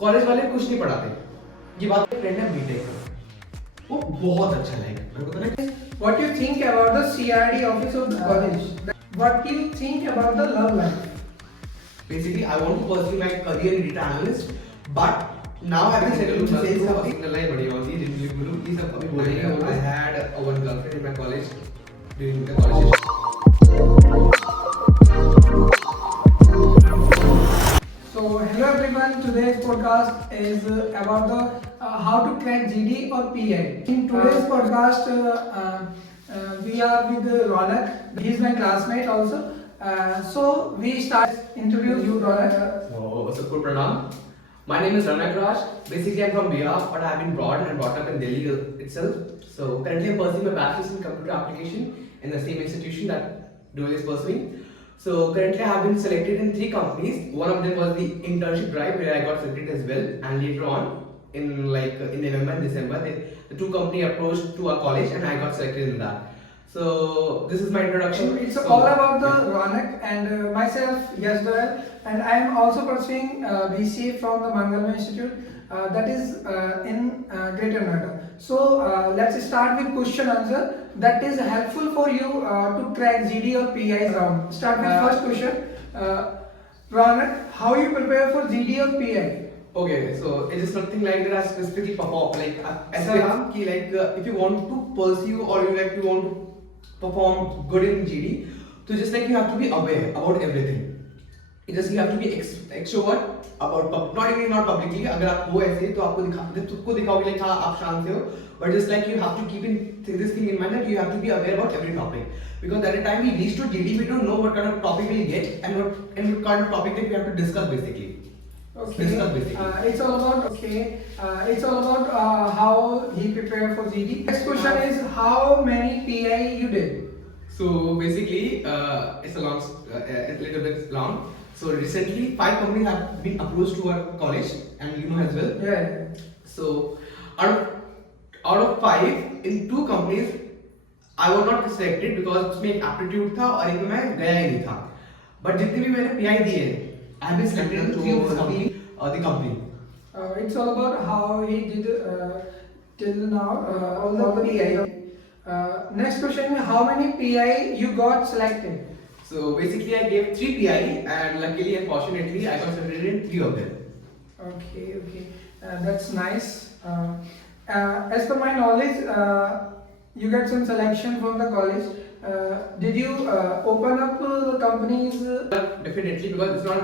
College वाले कुछ नहीं पढ़ाते। ये बात फ्रेंड है बीटेक का, वो बहुत अच्छा है। मेरे को तो What do you think about the CRD office of the college? What do you think about the love life? basically I want to pursue my career in data analyst, but now I have settled to say something life बढ़िया होती है जिंदगी में। ये सब अभी बोलेंगे। I had one girlfriend in my college during the college. So hello everyone, today's podcast is about the how to crack GD or PI. In today's podcast, we are with Ronak. He is my classmate also. So we start interview you, Ronak. So pranam. My name is Ranak Raj. Basically, I'm from Bihar, but I've been born and brought up in Delhi itself. So currently, I'm pursuing my bachelor's in computer application in the same institution that Dual is pursuing. So currently, I have been selected in 3 companies. One of them was the internship drive, where I got selected as well. And later on, in November and December, the 2 companies approached to our college, and I got selected in that. So this is my introduction. So it's all about the Ronak and myself, Yasdal, and I am also pursuing BCA from the Mangalma Institute, that is in Greater Noida. So let's start with question answer that is helpful for you to crack GD or PI round. Start with first question. Ronak, how you prepare for GD or PI? Okay, so it is nothing like that I specifically perform like aspects ki like if you want to pursue or you want to perform good in GD, so just like you have to be aware about everything. It just you have to be extrovert about not publicly. अगर आप हो ऐसे तो आपको खुद को दिखाओगे like हाँ आप शांत से हो, but just like you have to keep this thing in mind that you have to be aware about every topic, because at the time we reach to GD we don't know what kind of topic we'll get and what kind of topic that we have to discuss basically. Okay. It's all about how he prepared for GD. Next question is how many PI you did? So basically, it's a little bit long. So recently, 5 companies have been approached to our college, and you know as well. Yeah. So out of 5, in 2 companies, I was not selected because उसमें एक aptitude था और एक में मैं गया ही नहीं था. But जितने भी मैंने PI दिए, I have been selected in 3 of the company. It's all about how he did till now all the PI. Next question is how many PI you got selected? So basically, I gave 3 PI, and luckily and fortunately, I got selected in 3 of them. Okay. That's nice. As per my knowledge, you get some selection from the college. Did you open up the companies? Definitely, because it's not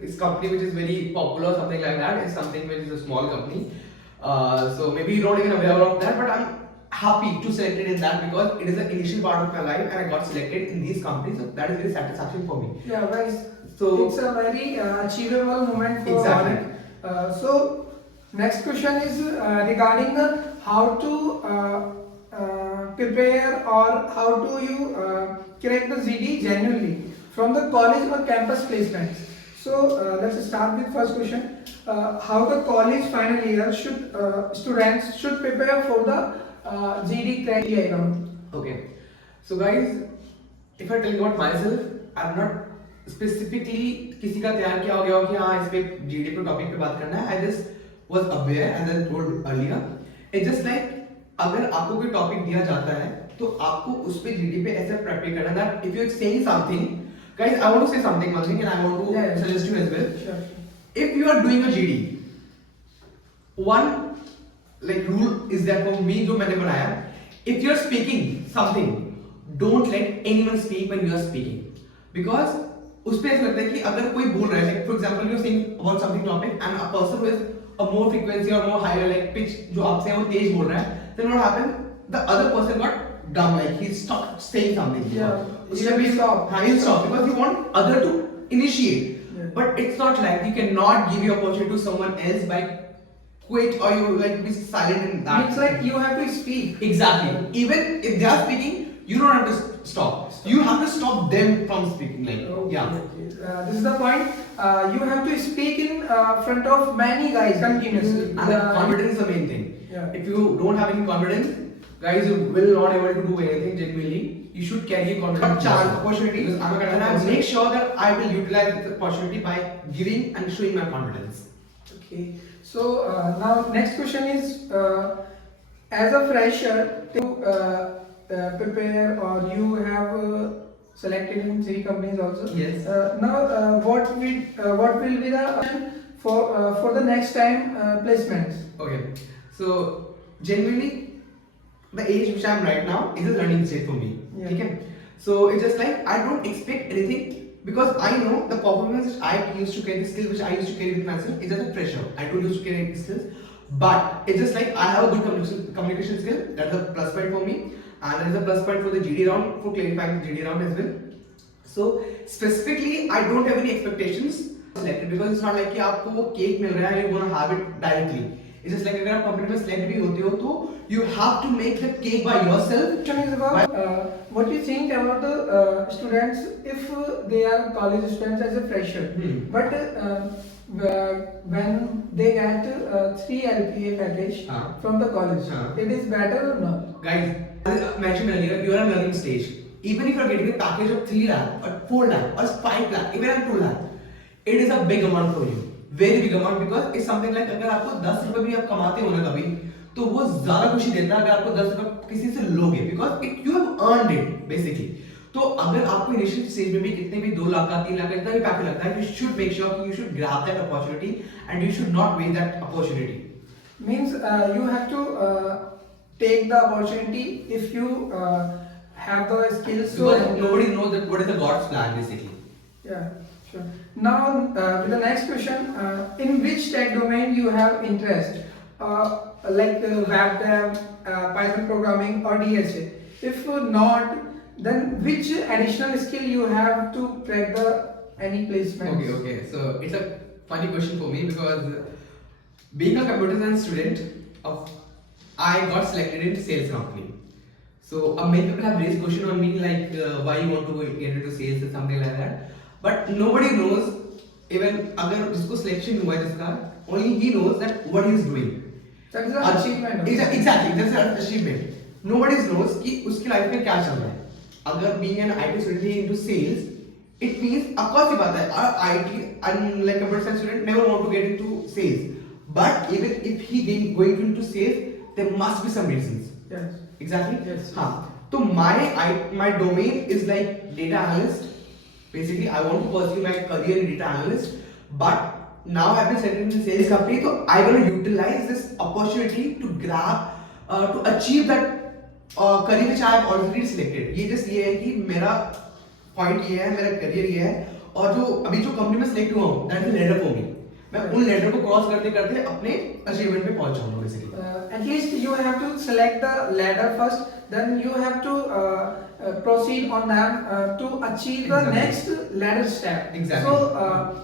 it's company which is very popular or something like that. It's something which is a small company. So maybe you don't even aware of that, but I'm happy to selected in that because it is the initial part of my life and I got selected in these companies. So that is very satisfaction for me. Yeah, well, so it's a very achievable moment for exactly. So next question is regarding the how to prepare or how do you crack the GD genuinely from the college or campus placements. So let's start with first question. How the college final year students should prepare for the GD crack round. Okay, so guys, if I tell you about myself, I'm not specifically किसी का तैयार किया हो गया हो कि हाँ इस पे GD पे टॉपिक पे बात करना है. I just was aware as I told earlier. It's just like अगर आपको कोई टॉपिक दिया जाता है तो आपको उस पे GD पे ऐसे प्रिपेयर करना that if you're saying something, guys, I want to say something one thing and I want to suggest you as well. Sure. If you are doing a GD, one like rule is that for me जो मैंने बनाया, if you are speaking something, don't let anyone speak when you are speaking, because उस पे ऐसा लगता है कि अगर कोई बोल रहा है, like for example you are saying about something topic and a person who has a more frequency or more higher like pitch जो आपसे वो तेज बोल रहा है, then what happened? The other person got dumb, like he stopped saying something. Yeah. He stopped because you want other to initiate. Yeah. But it's not like you cannot give your opportunity to someone else by quit or you like be silent in that. It's like you have to speak. Exactly. Even if they are speaking, you don't have to stop. You have to stop them from speaking. Like yeah. This is the point. You have to speak in front of many guys continuously. And confidence is the main thing. Yeah. If you don't have any confidence, guys, you will not able to do anything genuinely. You should carry a confidence. Chance, opportunity. And I make sure that I will utilize the opportunity by giving and showing my confidence. Okay. So now next question is, as a fresher, to prepare, or you have selected in three companies also. Yes. Now what will be the option for the next time placements? Okay. So genuinely, the age which I'm right now is a learning stage for me. Yeah. Okay. So it's just like I don't expect anything because I know the performance which I used to carry, the skills which I used to carry with myself is as a pressure. I don't used to carry any skills, but it's just like I have a good communication skill. That's a plus point for me, and that is a plus point for the GD round, for clarifying the GD round as well. So specifically, I don't have any expectations selected because it's not like कि आपको वो cake मिल रहा है, you're gonna have it directly. It's just like अगर आप company में select भी होते हो तो you have to make the cake by yourself. Question is about what you think about the students if they are college students as a fresher, but when they get 3 LPA package from the college, it is better or not? Guys, as I mentioned earlier, you are in a learning stage. Even if you are getting a package of 3 lakh or 4 lakh or 5 lakh, even 2 lakh, it is a big amount for you. Very big amount because it's something like अगर आपको 10 रुपए भी आप कमाते हो ना कभी तो वो ज्यादा खुशी देता है अगर आपको 10 रुपए किसी से लोगे because it you have earned it basically. तो अगर आपको इनिशियल स्टेज में भी कितने भी 2 लाख का 3 लाख का इतना भी पैकेज लगता है you should make sure you should grab that opportunity and you should not waste that opportunity. Means you have to take the opportunity if you have the skills. Because nobody knows that what is the God's plan basically. Yeah, sure. Now with the next question, in which tech domain you have interest, like web dev, Python programming, or DSA? If not, then which additional skill you have to crack the any placement? Okay. So it's a funny question for me because being a computer science student, I got selected in sales company. So many people have raised question on me like why you want to get into sales or something like that. But nobody knows even अगर जिसको selection हुआ है जिसका only he knows that what he is doing. That is an achievement. Exactly, that's an achievement. Nobody knows कि उसकी life में क्या चल रहा है. अगर being an IT student into sales, it means of course बात है IT and like computer science student never want to get into sales. But even if he going into sales, there must be some reasons. Yes. Exactly. Yes. हाँ. तो my domain is like data analyst. Basically, I want to pursue my career in data analyst, but now I've been selected in the sales company, so I want to utilize this opportunity to grab, to achieve that career which I have already selected. ये just ये है कि मेरा point ये है, मेरा career ये है, और जो अभी जो company में select हुआ हूँ, that is a ladder for me. मैं उन ladder को cross करते करते अपने achievement पे पहुँच जाऊँगा basically. At least you have to select the ladder first, then you have to proceed on them to achieve the next ladder step. Exactly. So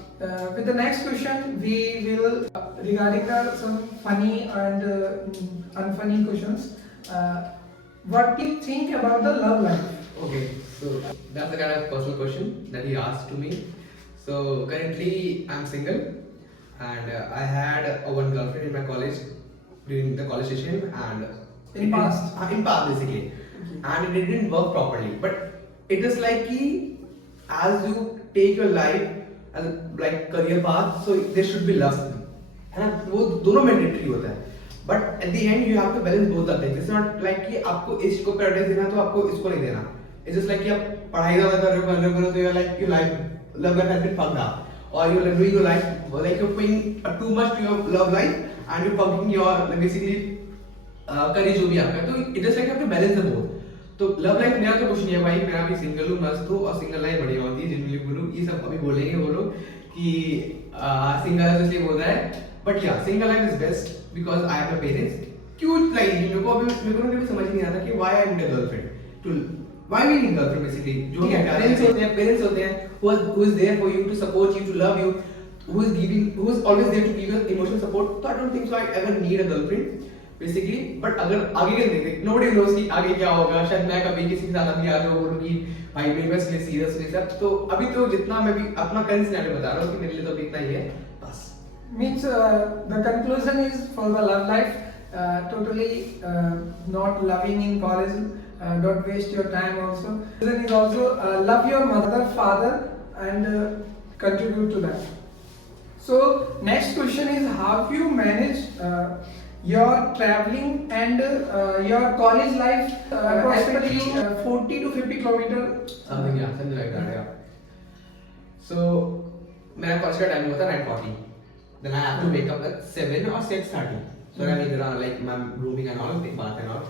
with the next question, we will regarding the some funny and unfunny questions. What do you think about the love life? Okay, so that's the kind of personal question that he asked to me. So currently I'm single and I had one girlfriend in my college during the college session and In past basically, and it didn't work properly. But it is like कि as you take your life as like career path, so there should be love, है ना? वो दोनों mandatory होता है. But at the end you have to balance both the things. It's not like कि आपको इसको prioritize देना तो आपको इसको नहीं देना. It's just like कि आप पढ़ाई ज़्यादा कर रहे हो तो you're like your life love life has been fucked up, or you're doing your life like you're paying too much to your love life and you're fucking your like basically career जो भी आपका है. तो it is like आपने balance the both. तो love life मेरा तो कुछ नहीं है भाई, मैं अभी सिंगल हूँ, मस्त हूँ, और सिंगल लाइफ बढ़िया होती है जनरली बोलूँ. ये सब अभी बोलेंगे वो लोग कि सिंगल लाइफ इसलिए बोल रहा है, बट या single life is best because I have my parents. क्यों लाइक मेरे को कभी समझ नहीं आता कि why I need a girlfriend to why we need girlfriend basically. जो पेरेंट्स होते हैं who is there for you to support you to love you, who is always there to give you emotional support. So I don't think so I ever need a girlfriend basically. But अगर आगे के देखते nobody knows कि आगे क्या होगा. शायद मैं कभी किसी के साथ अभी आ जाऊँ बोलूँ कि भाई मेरे पास ये सीरियस नहीं सब. तो अभी तो जितना मैं भी अपना करंट सिनेरियो बता रहा हूँ कि मेरे लिए तो अभी इतना ही है बस. Means the conclusion is for the love life, totally not loving in college. Don't waste your time also. Then is also love your mother, father, and contribute to that. So next question is how you manage your traveling and your college life approximately 40 to 50 kilometer. Something like that, yeah. So मेरा college का time होता है 9:40. Then I have to wake up at 7 or 6:30. So I'm either like I'm grooming and all, take bath and all.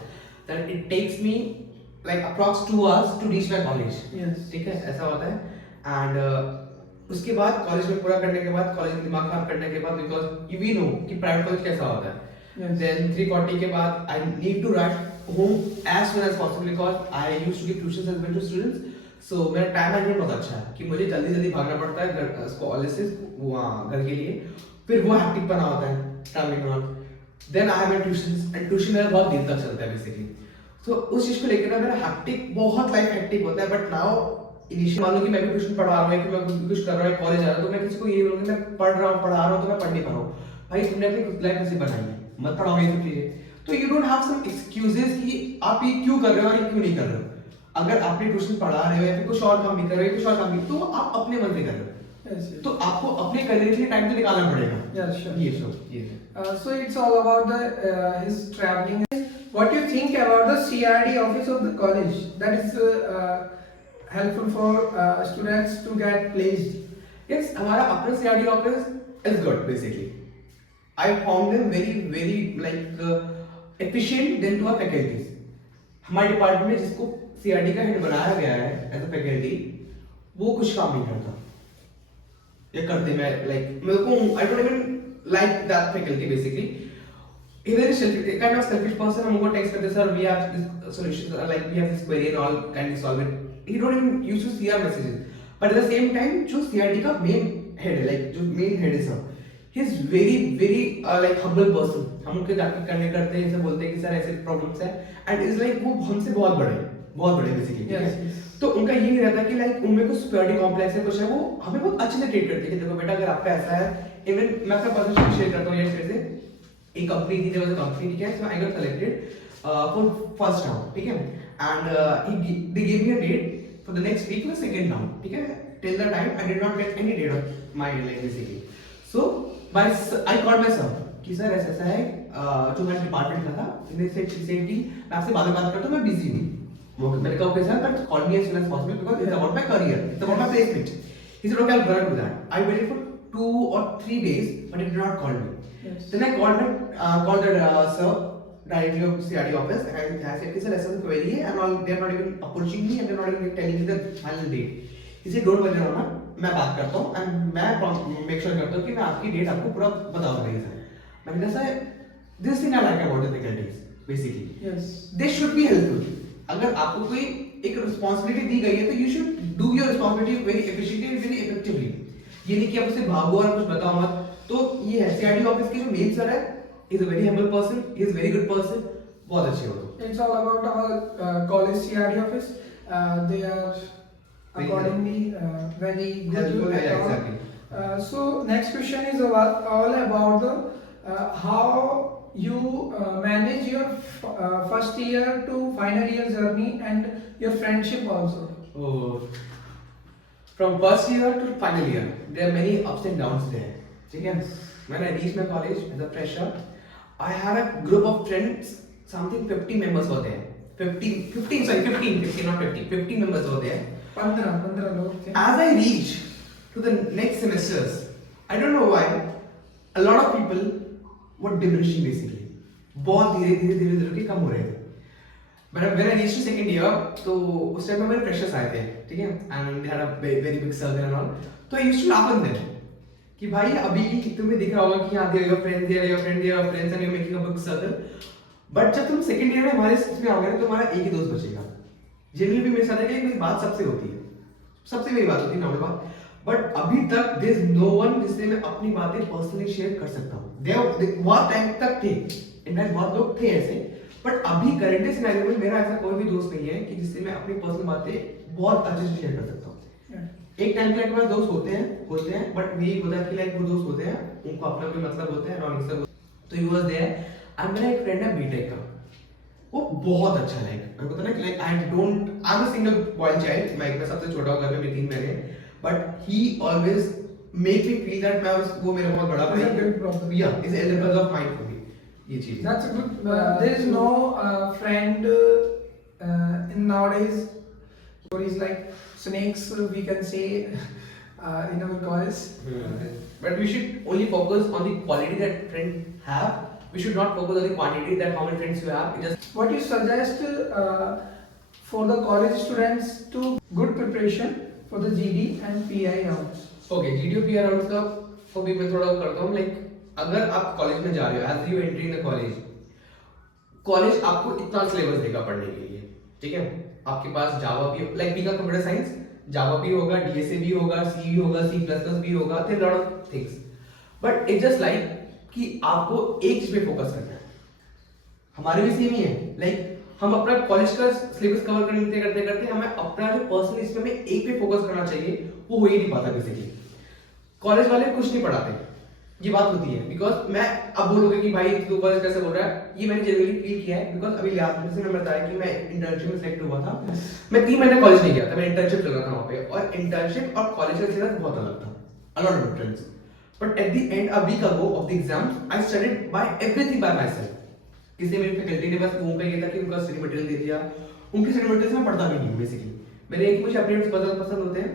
Then it takes me like approx 2 hours to reach my college. Yes. ठीक है, ऐसा होता है. And उसके बाद college में पूरा करने के बाद, कॉलेज में दिमाग खराब करने के बाद, because we know कि प्राइवेट कॉलेज कैसा होता है. Yes. Then 3:40 के बाद I need to rush home as soon as possible because I used to give tuitions as well to students. So मेरा टाइम मैनेजमेंट बहुत अच्छा है कि मुझे जल्दी जल्दी भागना पड़ता है घर कॉलेज से वहाँ घर के लिए. फिर वो हैक्टिक बना होता है ट्रैवलिंग और then I have my tuitions and tuition मेरा बहुत देर तक चलता है बेसिकली. तो उस चीज को लेकर ना मेरा हैक्टिक बहुत लाइफ हैक्टिक होता है. बट नाउ इनिशियल मान लो कि मैं भी ट्यूशन पढ़ा रहा हूँ कि मैं कुछ कर रहा हूँ कॉलेज जा रहा हूँ, तो मैं किसी को ये बोलूँगा मैं पढ़ रहा हूँ पढ़ा रहा हूँ तो मैं पढ़ नहीं पा रहा हूँ. भाई तुमने अपनी लाइफ ऐसे बनाई है, मत पढ़ाओ ये सब चीजें. तो you don't have some excuses कि आप ये क्यों कर रहे हो और ये क्यों नहीं कर रहे हो. अगर आपने ट्यूशन पढ़ा रहे हो या फिर कुछ और काम भी कर रहे हो कुछ और काम भी, तो आप अपने मन से कर रहे हो. Yes. तो आपको अपने करियर के लिए टाइम तो निकालना पड़ेगा. Yeah, sure. ये So it's all about the his traveling. What do you think about the CRD office of the college? That is helpful for students to get placed. Yes, हमारा अपना CRD office is good basically. I found them very like efficient than to our faculties. हमारे department में जिसको CRD का head बनाया गया है as a faculty, वो कुछ काम नहीं करता. ये करते मैं लाइक मेरे को I don't even like that faculty basically. He's very selfish, kind of selfish person. हमको टेक्स्ट करते sir we have this solution like we have this query and all, can you solve it. He don't even used to see our messages. But at the same time जो CRD का main head है, like जो main head है sir, he is very like humble person. हम उनके जाके करने करते हैं, ऐसे बोलते हैं कि सर ऐसे प्रॉब्लम्स है एंड इज लाइक वो हमसे बहुत बड़े बेसिकली. Yes. तो उनका ये नहीं रहता कि लाइक उनमें कुछ सिक्योरिटी कॉम्प्लेक्स है कुछ है, वो हमें बहुत अच्छे से ट्रीट करते हैं कि देखो बेटा अगर आपका ऐसा है. इवन मैं अपना पर्सनल शेयर करता हूँ ये शेयर से. एक कंपनी थी, देयर वाज अ कंपनी, ठीक है, so I got selected for first round, ठीक है, and they give me a date for the next week for second round, ठीक है. Till the time I did not get any date of my like basically. So by I called my sir कि sir ऐसा ऐसा है, जो मेरा department का था, इन्हें से रिसेंटली मैं आपसे बाद में बात करता हूं, मैं बिजी हूं. वो मैंने कहा okay sir, but call me as soon as possible because it's about my career, it's about my placement. He said okay I will do that. I waited for 2 or 3 days but he did not call me. Yes. Then I called the sir directly of CRD office and I said sir ऐसा query है and all, they are not even approaching me and they are not even telling me the final date. He said don't worry Rona, मैं बात करता हूँ and मैं make sure करता हूँ कि मैं आपकी डेट आपको पूरा बता दूँगा सर. मैंने कहा sir this thing I like about the faculties basically. Yes. They should be helpful. अगर आपको कोई एक रिस्पांसिबिलिटी दी गई है तो you should do your responsibility very efficiently and very effectively. ये नहीं कि आप उससे भागो और कुछ बताओ मत. तो ये है CRD ऑफिस के जो मेन सर है, he is a very humble person, he is a very good person, बहुत अच्छे हो तो. It's all about our college CRD office. They are accordingly very good. Helpful, at yeah, all. exactly. So next question is all about the how you manage your first year to final year journey and your friendship also. Oh. From first year to final year, there are many ups and downs there. ठीक है? When I reached my college as a fresher, I had a group of friends, something 50 members were there. 15, not 50, 50 members were there. 15 लोग थे. As I reached to the next semesters, I don't know why, a lot of people were diminishing basically. बहुत धीरे के कम हो रहे थे. But when I reached to second year, तो उस टाइम में मेरे freshers आए थे, ठीक है, and they had a very big circle and all. तो I used to laugh at them कि भाई अभी तुम्हें दिख रहा होगा कि हाँ your friends and you're making a big circle. But जब तुम second year में हमारे इसमें आओगे ना तो हमारा एक ही दोस्त बचेगा. Generally भी मेरे साथ है कि मेरी बात सबसे होती है, सबसे मेरी बात होती है नॉर्मल बात. बट अभी तक there is no one जिससे मैं अपनी बातें पर्सनली शेयर कर सकता हूँ. बहुत टाइम तक थे, इनफैक्ट बहुत लोग थे ऐसे, बट अभी करंट सिनेरियो में मेरा ऐसा कोई भी दोस्त नहीं है कि जिससे मैं अपनी पर्सनल बातें बहुत अच्छे से शेयर कर सकता हूँ. एक टाइम के पास दोस्त होते हैं बट यही होता है कि लाइक वो दोस्त होते हैं, उनको अपना कोई मतलब होता है और सब. तो ही वाज देयर एंड मेरा एक फ्रेंड है बीटेक का, वो बहुत अच्छा लाइक मेरे को पता है like I am a single boy child, मैं सबसे छोटा हूँ घर में 3 महीने, but he always make me feel that मैं वो मेरा बहुत बड़ा It's a big problem. Yeah, it's a level of mind for me. ये चीज That's a good. There is no friend in nowadays. Stories like snakes, we can say in our college. But we should only focus on the quality that friends have. We should not focus on the quantity that how many friends you have. It just What you suggest for the college students to good preparation for the GD and PI rounds? okay. GDO PR rounds का को भी मैं थोड़ा करता हूँ. Like अगर आप college में जा रहे हो, as you entering the college, college आपको इतना सिलेबस देगा पढ़ने के लिए, ठीक है. आपके पास जावा भी लाइक बीका कंप्यूटर साइंस, जावा भी होगा, डीएसए भी होगा, सी भी होगा, सी प्लस प्लस भी होगा, there lot of things. But it just like कि आपको एक चीज पे फोकस करना है. हमारे भी सेम ही है. लाइक हम अपना कॉलेज का सिलेबस कवर करते करते करते हमें अपना जो पर्सनल इसमें हमें एक पे फोकस करना चाहिए, वो हो ही नहीं पाता बेसिकली. कॉलेज वाले कुछ नहीं पढ़ाते, ये बात होती है. बिकॉज मैं अब बोलोगे कि भाई तू कॉलेज कैसे बोल रहा है, ये मैंने जनरली फील किया है. बिकॉज अभी लास्ट में से मैं बताया कि मैं इंटर्नशिप में सिलेक्ट हुआ था. मैं 3 महीने कॉलेज नहीं गया था, मैं इंटर्नशिप कर रहा था वहाँ पे. और इंटर्नशिप और कॉलेज का सिलेबस बहुत अलग था, a lot of difference. But at the end, a week ago of the exams, I studied by everything by myself. किसी मेरी फैकल्टी ने बस उनका ये था कि उनका स्टडी मटेरियल दे दिया. उनके स्टडी मटेरियल से मैं पढ़ता भी नहीं हूँ बेसिकली. मेरे एक मुझे अपडेट्स पसंद होते हैं.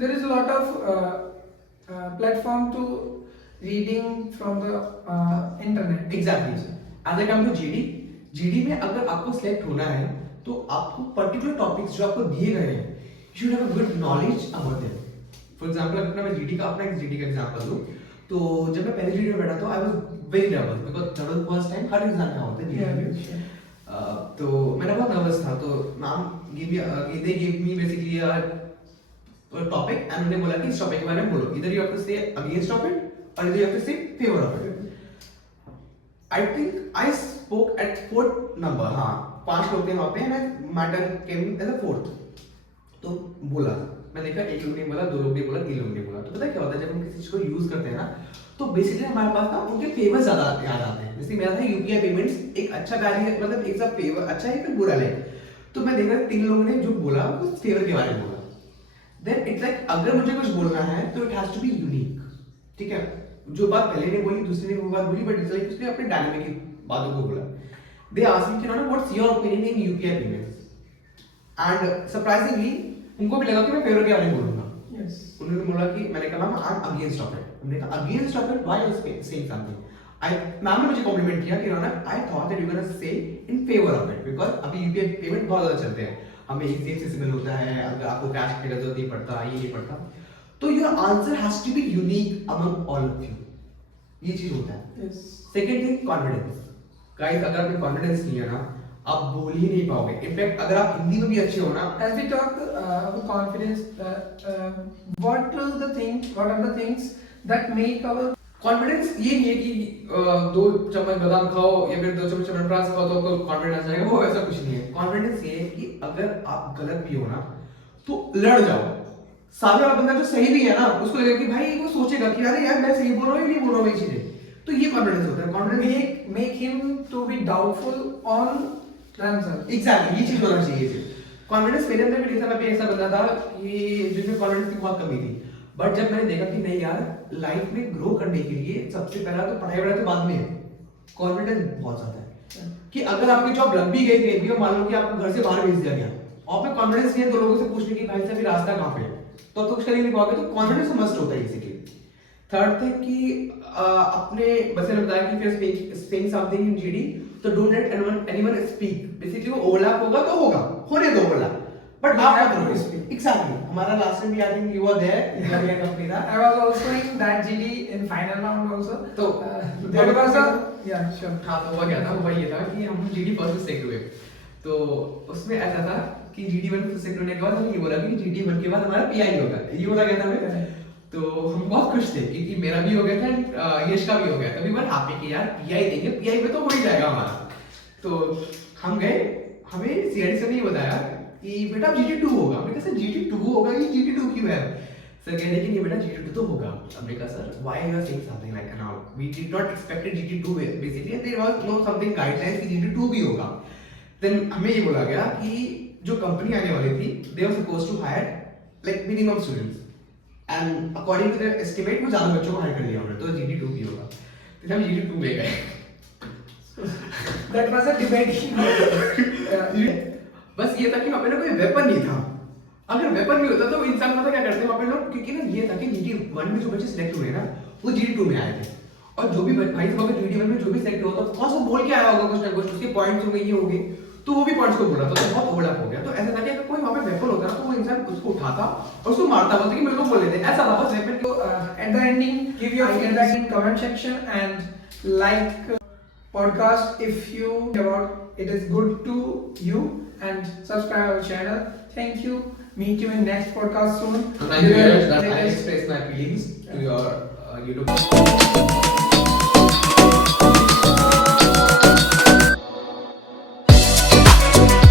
There is a lot of platform to reading from the internet. Exactly. As I come to GD, GD में अगर आपको सिलेक्ट होना है तो आपको पर्टिकुलर टॉपिक्स जो आपको दिए गए हैं, you should have a good knowledge about them. For example अगर मैं जीडी का अपना एक जीडी का एग्जांपल दूं, तो जब मैं पहले जीडी में बैठा था I was very nervous because that was first time. हर इंसान का होता है जीडी में. तो मैंने बहुत नर्वस था. तो ma'am they give me basically a topic and उन्होंने बोला कि इस टॉपिक के बारे में बोलो. इधर यू हैव टू से अगेंस्ट ऑफ इट और इधर यू हैव टू से favour of it. I think I spoke at 4th number. हाँ, 5 लोग थे वहाँ पे and my turn came as a 4th. तो बोला, मैं देखा 1 लोग ने बोला, 2 लोग ने बोला, 3 लोग ने बोला. तो पता क्या होता है जब हम किसी चीज को यूज करते हैं ना, तो बेसिकली हमारे पास ना उनके फेवर ज्यादा याद आते हैं. जैसे मेरा था यूपीआई पेमेंट्स, एक अच्छा कार्य मतलब एक सब फेवर अच्छा है फिर बुरा है. तो मैं देख रहा 3 लोगों ने जो बोला वो फेवर के बारे में बोला. देन इट्स लाइक अगर मुझे कुछ बोलना है तो it has to be unique. ठीक है, जो बात पहले ने बोली दूसरे ने वो बात बोली, बट इट्स लाइक उसने अपने डायनामिक की बातों को बोला. दे आस्क्ड कि ना what's your opinion in UPI payments, and surprisingly उनको भी लगा कि मैं फेवर के बारे में बोलूंगा. Yes. उन्होंने बोला कि मैंने कहा ma'am I am against of it. हमने कहा against of it, why you are saying something. I ma'am ने मुझे कॉम्प्लीमेंट किया कि ना I thought that you gonna say in favour of it because अभी यूपीआई पेमेंट बहुत ज्यादा चलते हैं, हमें इजी एक्सेसिबल होता है, अगर आपको कैश की जरूरत नहीं पड़ता, ये नहीं पड़ता. तो your answer has to be unique among all of you. ये चीज होता है. Yes. Second thing confidence. Guys अगर आपने कॉन्फिडेंस नहीं है ना, आप बोल ही नहीं पाओगे. इनफैक्ट अगर आप हिंदी में भी अच्छे हो ना, As we talk about confidence, what are the things that make our confidence ये नहीं है कि 2 चम्मच बादाम खाओ या फिर 2 चम्मच च्यवनप्राश खाओ तो आपको कॉन्फिडेंस आ जाएगा. वो ऐसा कुछ नहीं है. कॉन्फिडेंस ये है कि अगर आप गलत भी हो ना तो लड़ जाओ. सामने वाला बंदा जो सही भी है ना, उसको लगेगा कि भाई वो सोचेगा कि अरे यार मैं सही बोल रहा हूँ या नहीं बोल रहा हूँ ये चीजें. तो ये कॉन्फिडेंस होता है. Confidence make him to be doubtful on themselves. Exactly ये चीज होना चाहिए. कॉन्फिडेंस मेरे अंदर भी नहीं था. मैं भी ऐसा बंदा था कि जिसमें कॉन्फिडेंस की बहुत कमी थी. बट जब मैंने देखा कि नहीं यार लाइफ में ग्रो करने के लिए सबसे पहला तो पढ़ाई तो बाद में है, कॉन्फिडेंस बहुत ज्यादा है. कि अगर आपकी जॉब लग भी गई कहीं भी, मान लो कि आपको घर से बाहर भेज दिया गया और पे कॉन्फिडेंस नहीं है 2 लोगों से पूछने की भाई साहब ये रास्ता कहाँ पे है, तो कुछ कर ही नहीं पाओगे. तो कॉन्फिडेंस मस्ट होता है बेसिकली. थर्ड थिंग कि अपने बच्चे ने बताया कि फिर स्पीकिंग समथिंग इन जीडी तो don't let anyone speak. Basically वो ओवरलैप होगा तो होगा, होने दो ओवरलैप, बट आप मत करो. एग्जैक्टली. हमारा लास्ट में भी I think you were there, you are company था. I was also in that GD in final round also. तो there was a yeah sure. हाँ तो हुआ क्या था, हुआ ये था कि हम जीडी फर्स्ट में सेलेक्ट हुए. तो उसमें ऐसा था कि जीडी 1 से सेलेक्ट होने के बाद हमने ये बोला कि जीडी 1 के बाद हमारा पीआई होगा. ये बोला गया था हमें. तो हम बहुत खुश थे क्योंकि मेरा भी हो गया था, यश का भी हो गया था. वी वर हैप्पी कि यार पीआई देंगे, पीआई में तो हो ही जाएगा हमारा. तो हम गए, हमें सीआरडी सर ने ये बताया कि बेटा GT2 होगा. हमने कहा सर GT2 होगा, ये GT2 क्यों है? सर कह रहे कि नहीं बेटा GT2 तो होगा. हमने कहा sir why you are saying something like now, we did not expected GT2 basically, there was no something guidelines कि GT2 भी होगा. देन हमें ये बोला गया कि जो कंपनी आने वाली थी they were supposed to hire like minimum students and according to the estimate वो ज्यादा बच्चों को हायर कर लिया हमने, तो GD2 भी होगा, तो हम GD2 में गए। That was a debate. बस ये था कि वहाँ पे ना कोई वेपन नहीं था। अगर वेपन नहीं होता तो इंसान पता क्या करते वहाँ पे लोग, क्योंकि ना ये था कि GD1 में जो बच्चे सिलेक्ट हुए ना वो GD2 में आए थे, और जो भी भाई साहब अगर GD1 में जो भी सिलेक्ट हुआ था ऑफ वो बोल के आया होगा कुछ ना कुछ, उसके पॉइंट्स होंगे, ये होंगे, तो वो भी पॉइंट्स को बोल रहा था, तो बहुत ओवरलैप हो गया। तो ऐसा था कि अगर कोई वहाँ पे वेपन होता ना तो वो इंसान उसको उठाता और उसको मारता, बोलते कि मेरे को बोल लेते, ऐसा था बस weapon. So, at the ending, give your feedback in comment section and like podcast if you about it is good to you, and subscribe our channel. Thank you. Meet you in next podcast soon. Thank you guys that I express my feelings to your YouTube.